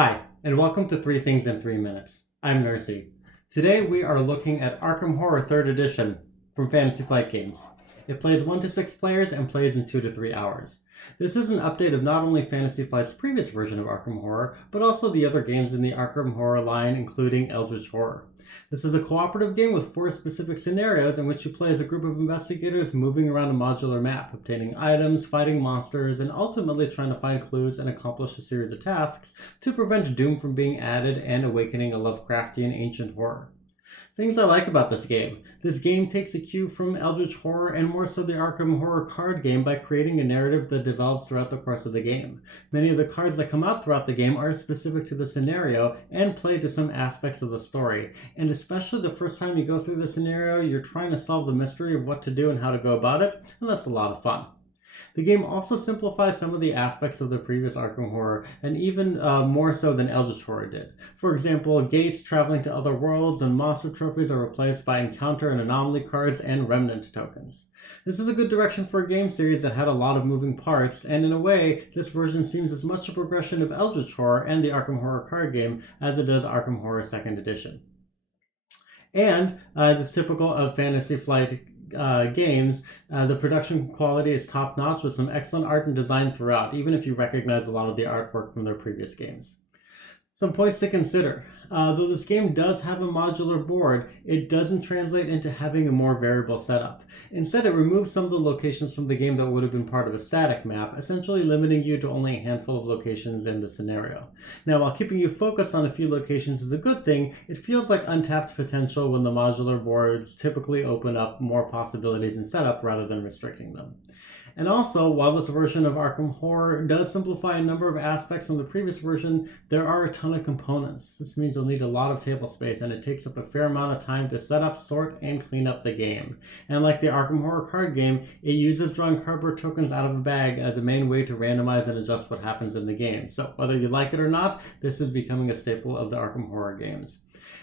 Hi, and welcome to 3 Things in 3 Minutes. I'm Nersi. Today we are looking at Arkham Horror 3rd Edition from Fantasy Flight Games. It plays 1 to 6 players and plays in 2 to 3 hours. This is an update of not only Fantasy Flight's previous version of Arkham Horror, but also the other games in the Arkham Horror line, including Eldritch Horror. This is a cooperative game with 4 specific scenarios in which you play as a group of investigators moving around a modular map, obtaining items, fighting monsters, and ultimately trying to find clues and accomplish a series of tasks to prevent doom from being added and awakening a Lovecraftian ancient horror. Things I like about this game. This game takes a cue from Eldritch Horror and more so the Arkham Horror card game by creating a narrative that develops throughout the course of the game. Many of the cards that come out throughout the game are specific to the scenario and play to some aspects of the story. And especially the first time you go through the scenario, you're trying to solve the mystery of what to do and how to go about it, and that's a lot of fun. The game also simplifies some of the aspects of the previous Arkham Horror, and even more so than Eldritch Horror did. For example, gates, traveling to other worlds, and monster trophies are replaced by encounter and anomaly cards and remnant tokens. This is a good direction for a game series that had a lot of moving parts, and in a way, this version seems as much a progression of Eldritch Horror and the Arkham Horror card game as it does Arkham Horror 2nd Edition. And, as is typical of Fantasy Flight games, the production quality is top-notch with some excellent art and design throughout, even if you recognize a lot of the artwork from their previous games. Some points to consider. Though this game does have a modular board, it doesn't translate into having a more variable setup. Instead, it removes some of the locations from the game that would have been part of a static map, essentially limiting you to only a handful of locations in the scenario. Now, while keeping you focused on a few locations is a good thing, it feels like untapped potential when the modular boards typically open up more possibilities in setup rather than restricting them. And also, while this version of Arkham Horror does simplify a number of aspects from the previous version, there are a ton of components. This means you'll need a lot of table space, and it takes up a fair amount of time to set up, sort, and clean up the game. And like the Arkham Horror card game, it uses drawing cardboard tokens out of a bag as a main way to randomize and adjust what happens in the game. So whether you like it or not, this is becoming a staple of the Arkham Horror games.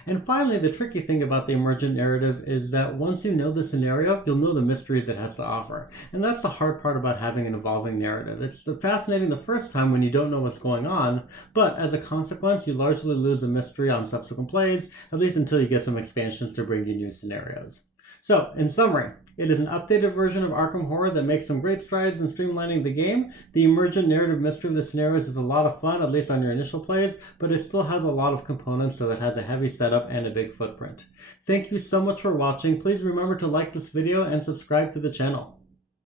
And finally, the tricky thing about the Emergent narrative is that once you know the scenario, you'll know the mysteries it has to offer. And that's the hard part about having an evolving narrative. It's fascinating the first time when you don't know what's going on, but as a consequence, you largely lose the mystery on subsequent plays, at least until you get some expansions to bring you new scenarios. So, in summary, it is an updated version of Arkham Horror that makes some great strides in streamlining the game. The emergent narrative mystery of the scenarios is a lot of fun, at least on your initial plays, but it still has a lot of components, so it has a heavy setup and a big footprint. Thank you so much for watching. Please remember to like this video and subscribe to the channel.